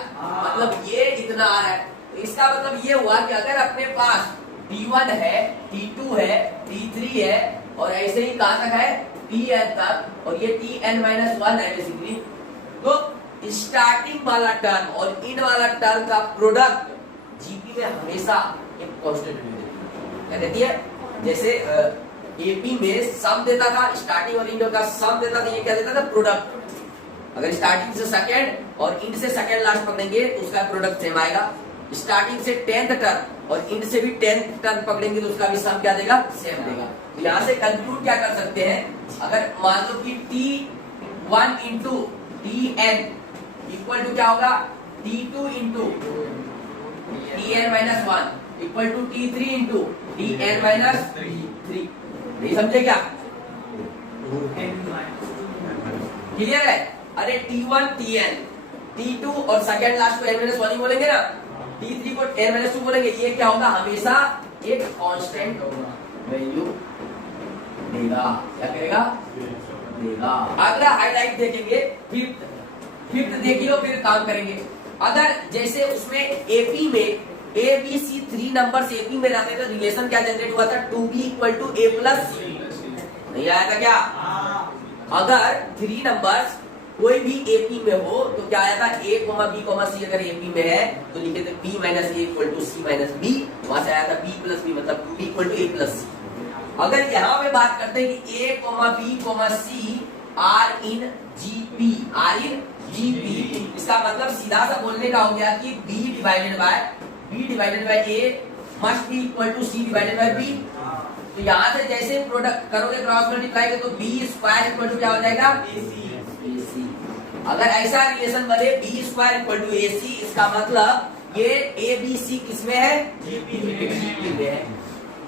मतलब ये इतना आ रहा है। तो इसका मतलब ये हुआ कि अगर अपने पास T1 है, T2 है, T3 है और ऐसे ही कहां तक है Tn तक, और ये Tn माइनस 1 है बेसिकली, तो स्टार्टिंग वाला टर्म और इन वाला टर्म का प्रोडक्ट जीपी में हमेशा एक कांस्टेंट वैल्यू देती है। क्या देती है, जैसे एपी में सम देता था, स्टार्टिंग और इंड का सम देता था, ये क्या देता था, प्रोडक्ट। अगर स्टार्टिंग से सेकंड और इंड से सेकंड लास्ट पकड़ेंगे तो उसका प्रोडक्ट सेम आएगा। स्टार्टिंग से 10th टर्म और इंड से भी 10th टर्म पकड़ेंगे तो उसका भी सम क्या देगा, सेम देगा। तो यहाँ से कंक्लूड क्या कर सकते हैं, अगर मान लो कि T1 into Tn equal to क्या होगा, T2 into Tn minus 1 equal to T3 into Tn minus 3, नहीं समझे क्या, क्लियर है। अरे T1 Tn, T2 और सेकंड लास्ट को n माइनस 1 ही बोलेंगे ना, T3 को n माइनस 2 बोलेंगे, ये क्या होगा, हमेशा एक कांस्टेंट वैल्यू देगा। क्या करेगा, देगा। अगला हाईलाइट देखेंगे, फिफ्थ देखिए फिर काम करेंगे। अगर जैसे उसमें एपी में a b c 3 numbers AP में रहते तो रिलेशन क्या जनरेट हुआ था, 2b equal to a plus c, नहीं आया था क्या। अगर 3 नंबर्स कोई भी एपी में हो तो क्या आया था, a b c अगर एपी में है तो लिखे थे b minus a equal to c minus b, वहां से आया था b प्लस बी, मतलब 2b equal to a plus c. अगर यहाँ पे बात करते हैं कि a b c are in GP, इसका मतलब सीधा सा बोलने का हो गया कि b divided by a must be equal to c divided by b। तो यहाँ से जैसे प्रोडक्ट करोगे क्रॉस मल्टीप्लाई तो b स्क्वायर इक्वल टू क्या हो जाएगा, ac। अगर ऐसा रिलेशन बने b square equal to ac, इसका मतलब ये a b c किसमें है, जीपी में है।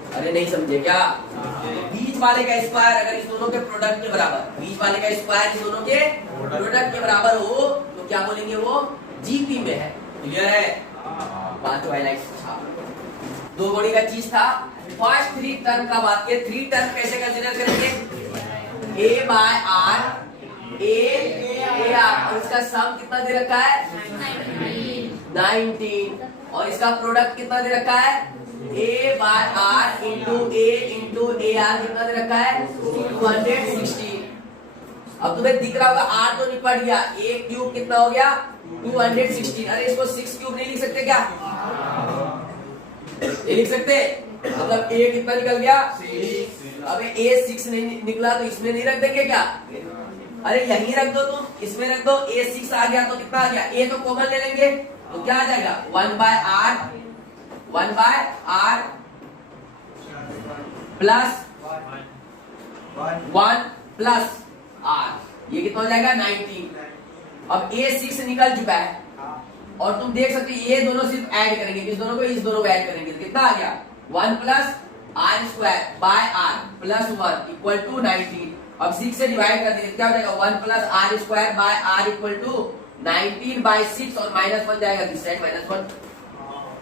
अरे नहीं समझे क्या, बीच वाले का स्क्वायर अगर इस दोनों के प्रोडक्ट के बराबर, बीच वाले का स्क्वायर इस दोनों के प्रोडक्ट के बराबर हो तो क्या बोलेंगे, वो जीपी में है। क्लियर है, पांचों हाईलाइट। दो बड़ी का चीज था। फर्स्ट 3 टर्म का बात किया, 3 टर्म कैसे कंसीडर करेंगे, a by r, a r, और इसका सम कितना दे रखा है 19, और इसका प्रोडक्ट कितना दे रखा है a by r into a r कितना दे रखा है 216। अब तुम्हें दिख रहा होगा r तो निपट गया, a क्यूब कितना हो गया 216। अरे इसको 6 क्यूब नहीं लिख सकते क्या, ये लिख सकते, मतलब a कितना निकल गया 6। अब a 6 नहीं निकला तो इसमें नहीं रख देंगे क्या, अरे यहीं रख दो तुम, इसमें रख दो, a 6 आ गया तो कितना आ गया, a तो कॉमन ले लेंगे तो क्या आ जाएगा 1 by r plus 1 plus r, ये कितना हो जाएगा 19। अब a 6 निकल चुका है और तुम देख सकते हो ये दोनों सिर्फ ऐड करेंगे, इस दोनों को ऐड करेंगे तो कितना आ गया 1 plus r square by r plus 1 equal to 19। अब 6 से डिवाइड कर देंगे क्या हो जाएगा 1 plus r square by r equal to 19 by 6 और -1 जाएगा दिस साइड -1।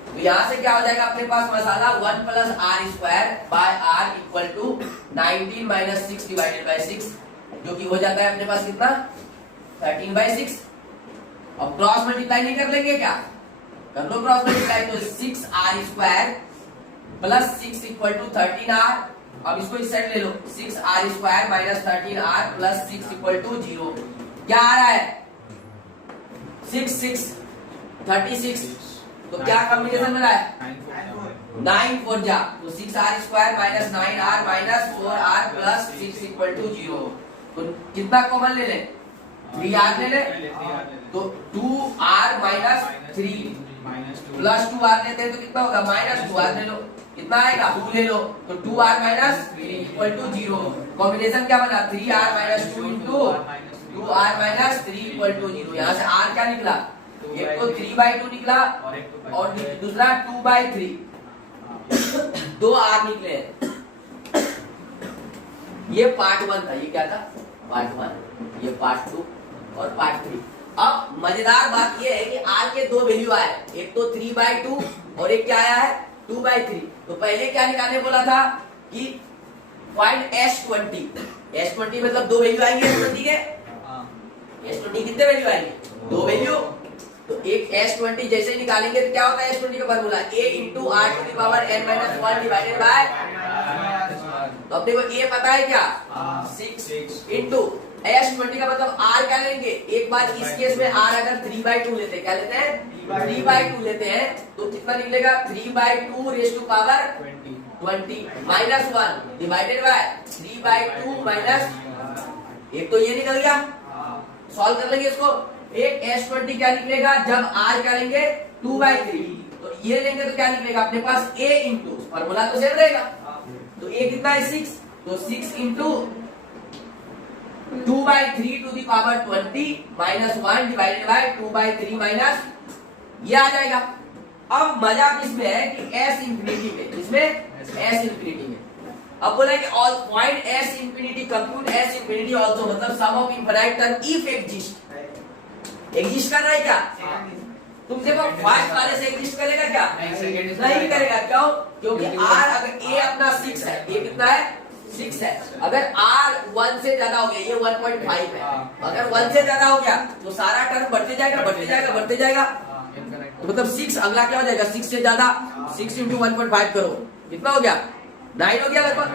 तो यहाँ से क्या हो जाएगा अपने पास मसाला 1 plus r square by r equal to 19 minus 6 divided by 6, जो कि हो जाता है अपने पास कितना 13 बाय 6। अब क्रॉस मल्टीप्लाई नहीं कर लेंगे क्या, कर लो क्रॉस मल्टीप्लाई, तो 6 r square plus 6 equal to 13 r. अब इसको इस साइड ले लो, 6 r square minus 13 r plus 6 equal to 0। क्या आ रहा है 6 6 36, तो क्या कॉम्बिनेशन मिला है 9 4 जा, तो 6 r square minus 9 r minus 4 r plus 6 equal to 0। तो कितना कॉमन ले ले 3 आर ले ले, तो 2 आर माइनस 3 प्लस 2 आर लेते हैं तो कितना होगा -2 आर ले लो, कितना आएगा 2 ले लो, तो 2 r minus 3 equal to 0। Combination क्या बना 3 r minus 2 into 2 r minus 3 equal to 0। यहाँ से आर क्या निकला एक तो 3/2 निकला और दूसरा 2/3, दो आर निकले हैं। ये पार्ट 1 था, ये क्या था? पार्ट 1, ये पार्ट 2 और पार्ट 3। अब मजेदार बात ये है कि आर के दो वैल्यू आए, एक तो 3/2 और एक क्या आया है? 2/3। तो पहले क्या निकालने बोला था कि फाइंड S20। S20 मतलब दो वैल्यू आएंगे S20 के। S20 कितने वैल्यू आएंगे? दो वैल्यू। तो एक S20 जैसे ही निकालेंगे तो क्या होता है? S20 का formula A × R⁻n - 1 divided bye, तो अब देखो A पता है क्या? 6 इंटू S20 का मतलब R क्या लेंगे? एक बार इस केस में R अगर 3/2 लेते हैं, क्या लेते हैं? 3/2 लेते हैं, तो कितना निकलेगा? 3/2 raise to power 20 minus 1 divided by 3/2 minus, एक तो ये निकल गया। सॉल्व कर लेंगे इसको। एक S20 क्या निकलेगा? जब R क्या लेंगे? 2/3, तो ये लेंगे तो क्या निकलेगा अपने पास? A इंटू, फॉर्मूला तो सेम रहेगा। तो A कितना है? 6, तो 6 into 2/3 to the power 20 minus 1 divided by 2/3 minus, ये आ जाएगा। अब मजा किसमें है कि S इंफिनिटी में, इसमें S इंफिनिटी में। अब बोला है कि all point S infinity, compute S infinity also, मतलब sum of infinite term if exist. Exist कर रहा है क्या? तुमसे वो फर्स्ट वाले से एग्जिस्ट करेगा क्या? नहीं करेगा। क्यों? क्योंकि R अगर A अपना 6 है, A कितना है? 6 है। अगर R 1 से ज्यादा हो गया, ये 1.5 है, अगर 1 से ज्यादा हो गया तो सारा टर्म बढ़ते जाएगा, बढ़ते जाएगा, बढ़ते जाएगा। तो मतलब 6, अगला क्या हो जाएगा? 6 से ज्यादा, 6 इंटू 1.5 करो, कितना हो गया? 9 हो गया लगभग।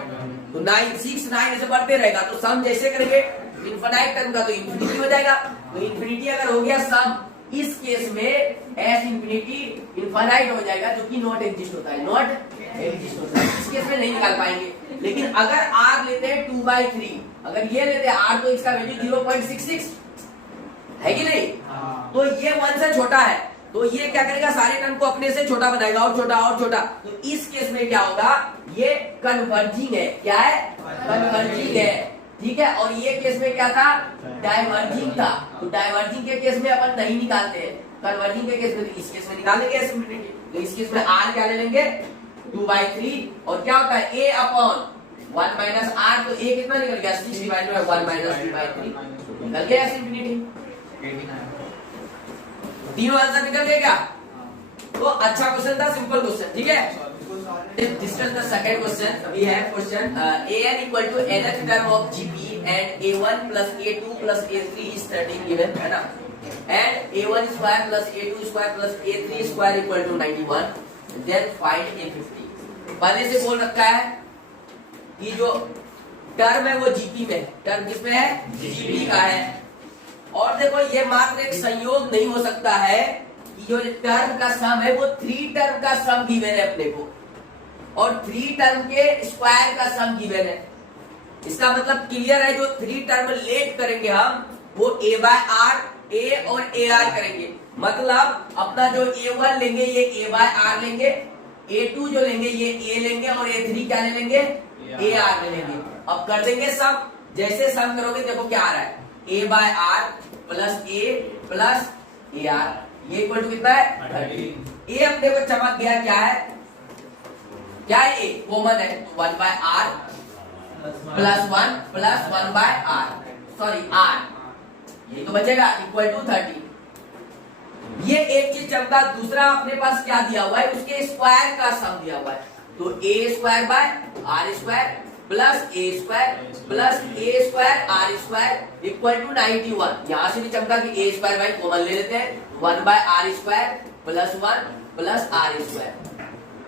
तो 9, 6, 9 ऐसे बढ़ते रहेगा। तो सम जैसे करेंगे इनफाइनाइट टर्म का तो इन्फिनिटी हो जाएगा। तो इन्फिनिटी अगर हो गया सम, इस केस में S इंफिनिटी इनफाइनाइट हो जाएगा, जो कि नॉट एग्जिस्ट होता है, नॉट एग्जिस्ट होता है। इस केस में नहीं निकाल पाएंगे। लेकिन अगर R लेते हैं 2/3, अगर ये लेते हैं R, तो इसका वैल्यू 0.66 है कि नहीं? तो ये 1 से छोटा है, तो ये क्या करेगा? सारे टर्म को अपने से छोटा बनाएगा, और छोटा और छोटा। तो इस केस में क्या होगा? ये कन्वर्जिंग है। क्या है? कन्वर्जिंग है, ठीक है। और ये केस में क्या था? डाइवर्जिंग था। तो डाइवर्जिंग के केस में अपन नहीं निकालते हैं, कन्वर्जिंग के केस में, इस केस में निकालेंगे S इंफिनिटी। तो इस केस में R क्या ले लेंगे? 2/3, और क्या होता है? A अपॉन 1 माइनस R, तो A कितना निकल गया? 6 डिवाइडेड बाय 1 माइनस 2/3, निकल गया S इंफिनिटी। तीनों आंसर निकल गए क्या? तो अच्छा क्वेश्चन था, सिंपल क्वेश्चन, ठीक है। Discuss the second question. We have question an equal to nth term of GP and a1 plus a2 plus a3 is 13 given, है ना? And a1 square plus a2 square plus a3 square equal to 91. Then find a50. पहले से बोल रखा है कि जो term है वो जीपी में, टर्म किसमें है? जीपी का है। और देखो ये मात्र एक संयोग नहीं हो सकता है कि जो टर्म का सम है वो 3 टर्म का सम गिवन है अपने को, और 3 टर्म के स्क्वायर का सम गिवन है। इसका मतलब क्लियर है, जो 3 टर्म लेट करेंगे हम वो a/r, a और ar करेंगे। मतलब अपना जो a1 लेंगे ये a/r लेंगे, a2 जो लेंगे ये a लेंगे, और a3 क्या ले लेंगे? ar ले लेंगे। अब कर देंगे सम। जैसे सम करोगे देखो क्या आ रहा है? a/r plus a plus ar, ये इक्वल टू कितना है? 13। a अपने को चमक गया, क्या है? क्या है? a कॉमन है, तो 1/r plus 1 plus 1/r, sorry r, ये तो बचेगा इक्वल टू 13। ये एक चीज चमका। दूसरा अपने पास क्या दिया हुआ है? उसके स्क्वायर का सम दिया हुआ है। तो a square by r square plus a square plus a square r square equal to 91। यहां से भी चमका कि a स्क्वायर बाय कॉमन ले लेते हैं, 1/r square plus 1 plus r square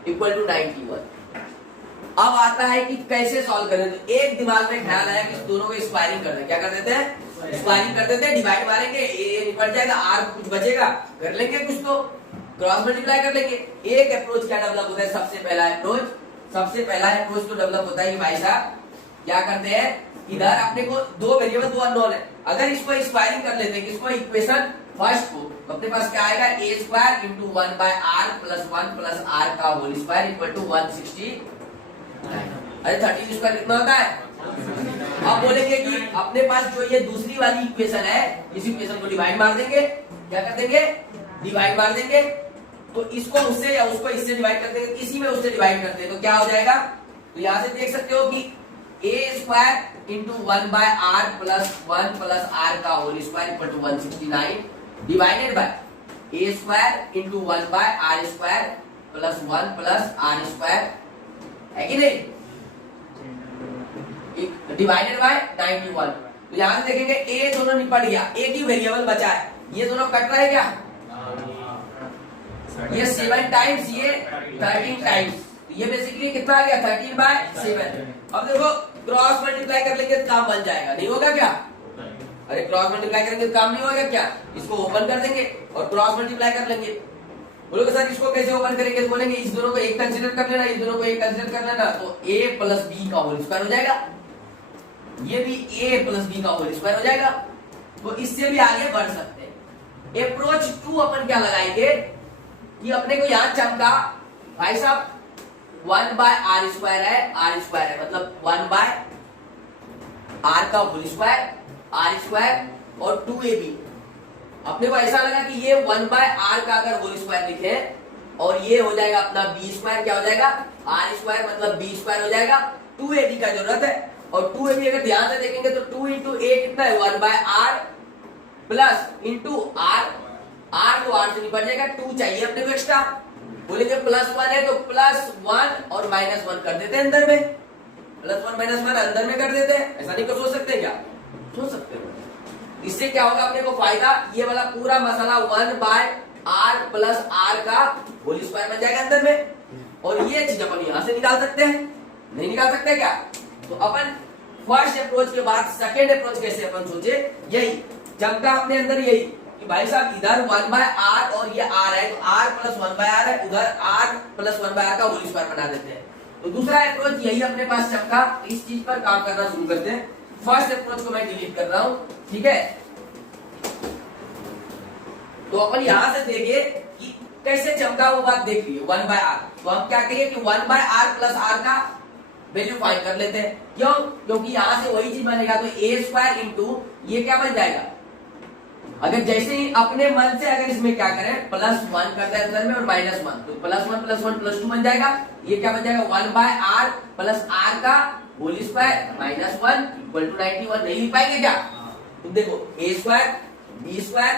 equal to 91। अब आता है कि कैसे सॉल्व करें। तो एक दिमाग में ख्याल आया कि दोनों को स्क्वायरिंग कर दें। क्या कर देते हैं? स्क्वायरिंग कर देते हैं, डिवाइड मारेंगे, a निकल जाएगा, r कुछ बचेगा, कर लेंगे कुछ तो क्रॉस मल्टीप्लाई कर लेंगे। एक अप्रोच क्या डेवलप होता है? सबसे पहला अप्रोच तो डेवलप होता है कि भाई साहब क्या करते हैं, इधर अपने को दो वेरिएबल, दो अननोन है, अगर इसको स्क्वायरिंग कर लेते हैं, इसको इक्वेशन फर्स्ट को, तो अपने पास क्या आएगा? a square into 1/r plus 1 plus r का होल स्क्वायर इक्वल टू 160। अरे 13 स्क्वायर कितना होता है? अब बोलेंगे कि अपने पास जो ये दूसरी वाली इक्वेशन है, इस इक्वेशन को डिवाइड मार देंगे, क्या कर देंगे? डिवाइड मार देंगे, तो इसको उससे या उसको इससे डिवाइड कर देंगे, इसी में उससे डिवाइड करते हैं तो क्या हो जाएगा, तो यहां से देख सकते हो कि a square into 1/r plus 1 plus r का whole square equal to 169 divided by a square into 1/r square plus 1 plus r square, है कि नहीं, डिवाइडेड बाय 91। तो यहां से देखेंगे ए दोनों निपट गया, एक ही वेरिएबल बचा है, ये दोनों कट रहा है क्या, ये 7 टाइम्स, ये 13 टाइम्स, ये बेसिकली कितना आ गया 13/7। अब देखो क्रॉस मल्टीप्लाई कर लेंगे तो काम बन जाएगा, नहीं होगा क्या, अरे क्रॉस मल्टीप्लाई करेंगे तो काम नहीं होगा क्या, इसको ओपन कर देंगे और क्रॉस मल्टीप्लाई कर लेंगे। बोलोगे सर इसको कैसे ओपन करेंगे, तो बोलेंगे इस दोनों को एक कंसीडर कर लेना, इस दोनों को एक कंसीडर कर लेना, तो a प्लस बी का होल स्क्वायर हो जाएगा, ये भी a प्लस बी का होल स्क्वायर हो जाएगा। तो इससे भी आगे बढ़ सकते हैं। अप्रोच 2 अपन क्या लगाएंगे कि अपने को यहां चमका भाई साहब 1/r स्क्वायर है, r स्क्वायर है मतलब 1/r का होल स्क्वायर, r स्क्वायर और 2ab। अपने को ऐसा लगा कि ये 1/r का अगर होल स्क्वायर लिखे और ये हो जाएगा अपना b स्क्वायर, क्या हो जाएगा r स्क्वायर मतलब b स्क्वायर हो जाएगा, 2ab का जरूरत है। और 2ab अगर ध्यान से देखेंगे तो 2 इंटू a कितना है 1/r plus into r, r को r से निपट जाएगा, 2 चाहिए अपने को एक्स्ट्रा, बोलेंगे +1 है तो +1 और -1 कर देते हैं अंदर में, +1 -1 अंदर में कर देते हैं, ऐसा नहीं कर सोच सकते क्या, सोच सकते हो। इससे क्या होगा अपने को फायदा, ये वाला पूरा मसाला 1/r प्लस r का होल स्क्वायर बन जाएगा अंदर में, और ये चीज अपन यहां से निकाल सकते हैं, नहीं निकाल सकते क्या। तो अपन फर्स्ट अप्रोच के बाद सेकेंड अप्रोच कैसे अपन सोचे, यही चमका अपने अंदर यही कि भाई साहब इधर 1/r और ये r है तो r प्लस 1/r है, उधर r प्लस 1/r का होल स्क्वायर बना देते हैं। तो दूसरा अप्रोच यही अपने पास चमका, इस चीज पर काम करना शुरू करते हैं। फर्स्ट अप्रोच को मैं डिलीट कर रहा हूं, ठीक है। तो अपन यहां से देखिए कि कैसे चमका, वो बात देख लीजिए 1/r। तो हम क्या कहिए कि 1/r प्लस r का वैल्यू फाइंड कर लेते हैं, क्यों, क्योंकि यहां से वही चीज बनेगा, तो a स्क्वायर इंटू ये क्या बन जाएगा, अगर जैसे ही अपने मन से अगर इसमें क्या करें +1 करते हैं अंदर में और -1, तो +1 + 1 + 2 बन जाएगा, ये क्या बन जाएगा 1/r प्लस r का होल स्क्वायर -1 इक्वल टू 91। नहीं लिख पाएंगे क्या, तो देखो a square b square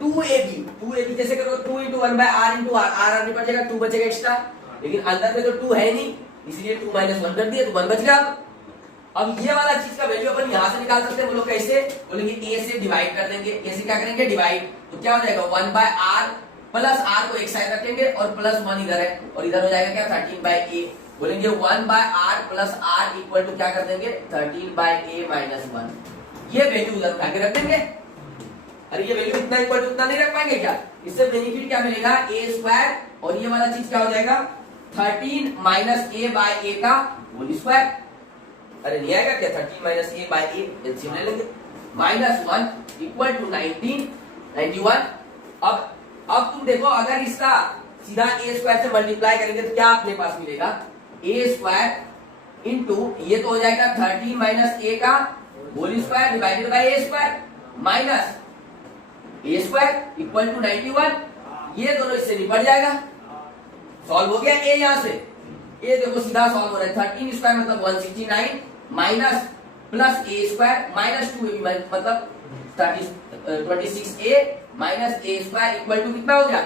2ab कैसे करोगे, 2 इंटू 1/r इंटू r निपट जाएगा, 2 बचेगा एक्स्ट्रा, लेकिन अंदर में तो 2 है नहीं, इसलिए 2 -1 कर दिया तो 1 बच गया। अब ये वाला चीज का वैल्यू अपन यहां से निकाल सकते हैं, बोलो कैसे, बोलेंगे a से डिवाइड कर देंगे, a से क्या करेंगे डिवाइड, तो क्या हो जाएगा 1/r प्लस r को एक साइड रखेंगे और +1 इधर है और इधर हो जाएगा क्या 13/a, बोलेंगे 1/r plus r equal to क्या कर देंगे 13/a - 1, ये वैल्यू उधर उठा के रख देंगे। अरे ये वैल्यू इतना इक्वल टू उतना नहीं रख पाएंगे क्या, इससे बेनिफिट क्या मिलेगा a स्क्वायर और ये वाला चीज क्या हो जाएगा 13 - a/a का होल स्क्वायर, अरे नहीं आएगा क्या 13 - a/a, एलसीएम ले लेंगे, -1 इक्वल टू 91। अब तुम देखो अगर इसका सीधा a स्क्वायर से मल्टीप्लाई करेंगे तो क्या अपने पास मिलेगा, a स्क्वायर इंटू ये तो हो जाएगा 13 - a का whole square divided by a square minus a square equal to 91, ये दोनों इससे निपट जाएगा, सॉल्व हो गया a यहां से, ये देखो सीधा सॉल्व हो रहा है, 13 स्क्वायर मतलब 169 minus plus a square minus 2ab मतलब 26a minus a square equal to कितना हो गया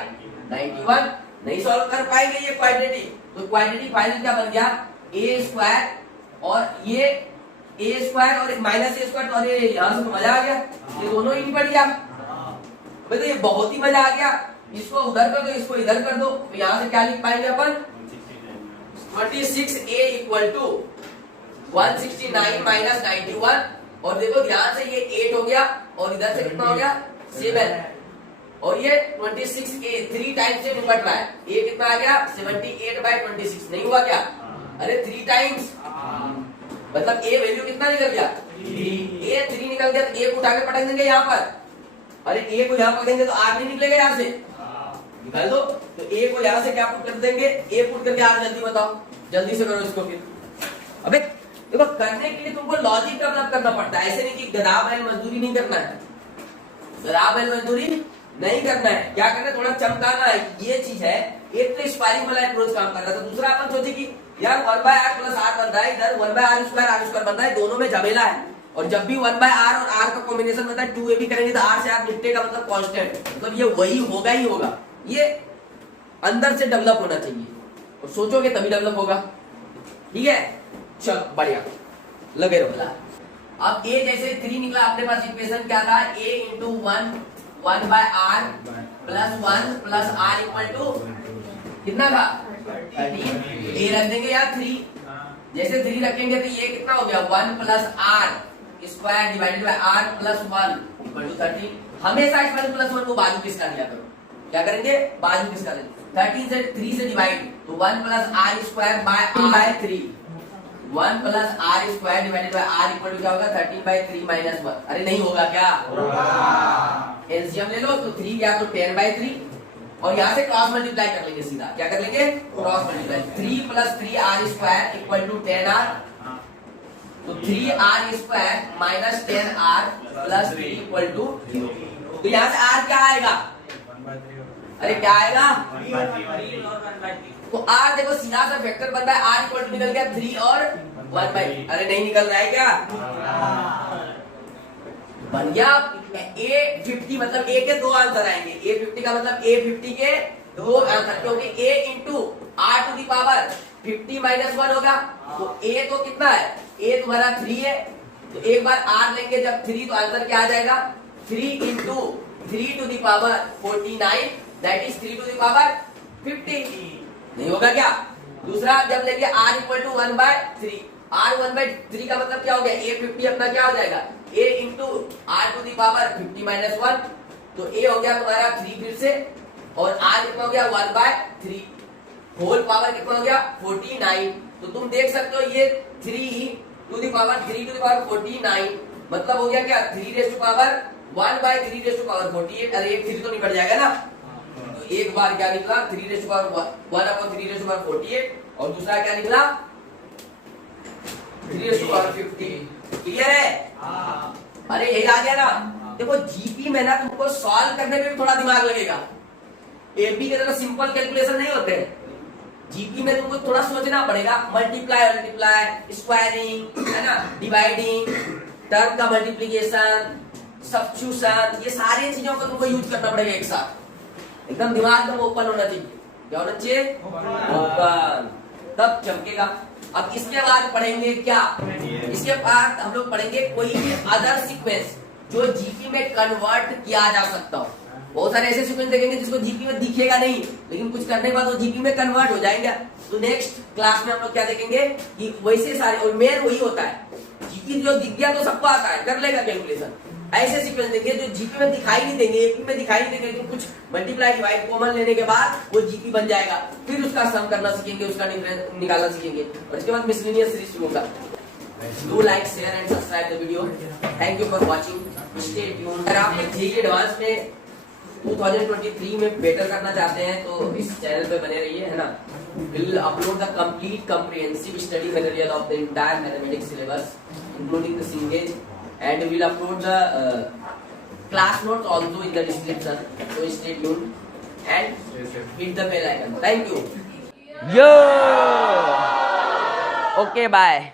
91। नहीं सॉल्व कर पाएंगे ये क्वाड्रेटिक, तो क्वाड्रेटिक फाइनल क्या बन गया a स्क्वायर और ये a स्क्वायर और माइनस a स्क्वायर, तो अरे यहां से तो मजा आ गया, ये दोनों ही निपट गया, तो ये बहुत ही मजा आ गया। इसको उधर कर दो, इसको इधर कर दो, तो यहां से क्या लिख पाएंगे अपन 26a इक्वल टू 169 माइनस 91, और देखो ध्यान से ये 8 हो गया और इधर से कितना हो गया 7, और ये 26a 3 टाइम्स से निपट रहा है, ये कितना आ गया 78/26, नहीं हुआ क्या, अरे 3 टाइम्स मतलब a वैल्यू कितना निकल गया 3, a 3 निकल गया, तो a को उठा के पटक देंगे यहाँ पर, अरे a को यहाँ पटक देंगे तो r नहीं निकलेगा यहाँ से, निकाल दो, तो a को यहाँ से क्या पुट कर देंगे, a पुट करके r जल्दी बताओ, जल्दी से करो इसको फिर। अबे देखो करने के लिए तुमको लॉजिक डेवलप करना पड़ता है, ऐसे नहीं कि गधा बैल मजदूरी नहीं करना है, गधा बैल मजदूरी नहीं करना है, क्या करना है, थोड़ा चमकाना है, ये चीज है। एक तो स्पायरिंग वाला अप्रोच काम कर रहा था, दूसरा अपन सोचे कि यार 1/r प्लस r बन रहा है, इधर 1/r स्क्वायर बन रहा है, दोनों में झमेला है। और जब भी 1/r और r का कॉम्बिनेशन बनता है 2ab करेंगे तो r से r निपटेगा, मतलब कांस्टेंट, मतलब ये वही होगा ही होगा। ये अंदर से डेवलप होना चाहिए और सोचोगे तभी डेवलप होगा। ठीक है, चलो बढ़िया, लगे रहो। अब a जैसे 3 निकला, अपने पास इक्वेशन क्या था, a into 1/r plus 1 plus r equal to कितना था 13। a रख देंगे यार 3, जैसे 3 रखेंगे तो ये कितना हो गया 1 plus r square divided by r plus 1 equal to 13। हमेशा इस 1 प्लस 1 को बाजू किसका लिया करो, क्या करेंगे, बाजू किसका लेंगे, 13 से 3 से डिवाइड, तो 1 plus r square by 3, 1 plus r square divided by r equal to क्या होगा 13/3 माइनस 1। अरे नहीं होगा क्या, एलसीएम ले लो, तो 3 गया तो 10/3, और यहाँ से क्रॉस मल्टीप्लाई कर लेंगे सीधा, क्या कर लेंगे, cross multiply, 3 plus 3r square equal to 10r, तो 3r square minus 10r plus 3 equal to 0। तो यहाँ से r क्या आएगा, अरे क्या आएगा, तो r देखो सीधा सा वेक्टर बन रहा है, r इक्वल टू निकल गया 3 और 1/, अरे नहीं निकल रहा है क्या, बन गया A50, मतलब A के 2 आंसर आएंगे, A50 का मतलब A50 के 2 आंसर, क्योंकि A into r to the power 50 minus 1 होगा, तो A तो कितना है, A तुम्हारा 3 है, तो एक बार r लेंगे जब 3, तो आंसर क्या आ जाएगा 3 into 3 to the power 49, that is 3 to the power 50। नहीं होगा क्या, दूसरा जब लेंगे r इक्वल टू 1/3, r 1/3 का मतलब क्या हो गया, A50 अपना क्या हो जाएगा, a into r to the power 50 minus 1, तो a हो गया तुम्हारा 3 फिर से, और r कितना हो गया 1/3, होल पावर कितना हो गया 49। तो तुम देख सकते हो ये 3 टू दी पावर 49, मतलब हो गया क्या 3 raise to power 1/3 raise to power 48। अरे एक 3 तो निकल जाएगा ना, तो एक बार क्या निकला 3 raise to power 1/3 raise to power 48, और दूसरा क्या निकला 3 रेज़ टू पावर 50। क्लियर है, अरे यही आ गया ना। देखो जीपी में ना तुमको सॉल्व करने में भी थोड़ा दिमाग लगेगा, एपी के तरह सिंपल कैलकुलेशन नहीं होते, जीपी में तुमको थोड़ा सोचना पड़ेगा, मल्टीप्लाई स्क्वायरिंग है ना, डिवाइडिंग, टर्म का मल्टीप्लिकेशन, सब्स्टिट्यूशन, ये सारी चीजों को तुमको यूज करना पड़ेगा एक साथ, एकदम दिमाग एकदम ओपन होना चाहिए, क्या होना चाहिए, ओपन, तब चमकेगा। अब इसके बाद पढ़ेंगे क्या, इसके बाद हम लोग पढ़ेंगे कोई भी अदर सीक्वेंस जो जीपी में कन्वर्ट किया जा सकता हो। बहुत सारे ऐसे सीक्वेंस देखेंगे जिसको जीपी में दिखेगा नहीं, लेकिन कुछ करने के बाद वो जीपी में कन्वर्ट हो जाएंगे। तो नेक्स्ट क्लास में हम लोग क्या देखेंगे कि वैसे सारे, और मेन वही होता है, जीपी जो दिख गया तो सबको आता है, कर लेगा कैलकुलेशन। ऐसे सीक्वेंस देंगे जो जीपी में दिखाई नहीं देंगे, एपी में दिखाई नहीं देंगे, लेकिन कुछ मल्टीप्लाई डिवाइड कॉमन लेने के बाद वो जीपी बन जाएगा, फिर उसका सम करना सीखेंगे, उसका डिफरेंस निकालना सीखेंगे, और इसके बाद मिसलेनियस सीरीज शुरू होगा। Do like share and subscribe the video, thank you for watching, stay tuned. अगर आप जेईई एडवांस में 2023 में बेटर करना चाहते हैं तो इस चैनल पे बने रहिए, है ना। We'll upload the complete comprehensive study material of the entire mathematics syllabus, including the Cengage, and we'll upload the class notes also in the description. So stay tuned and hit the bell icon. Thank you. Yo. Okay, bye.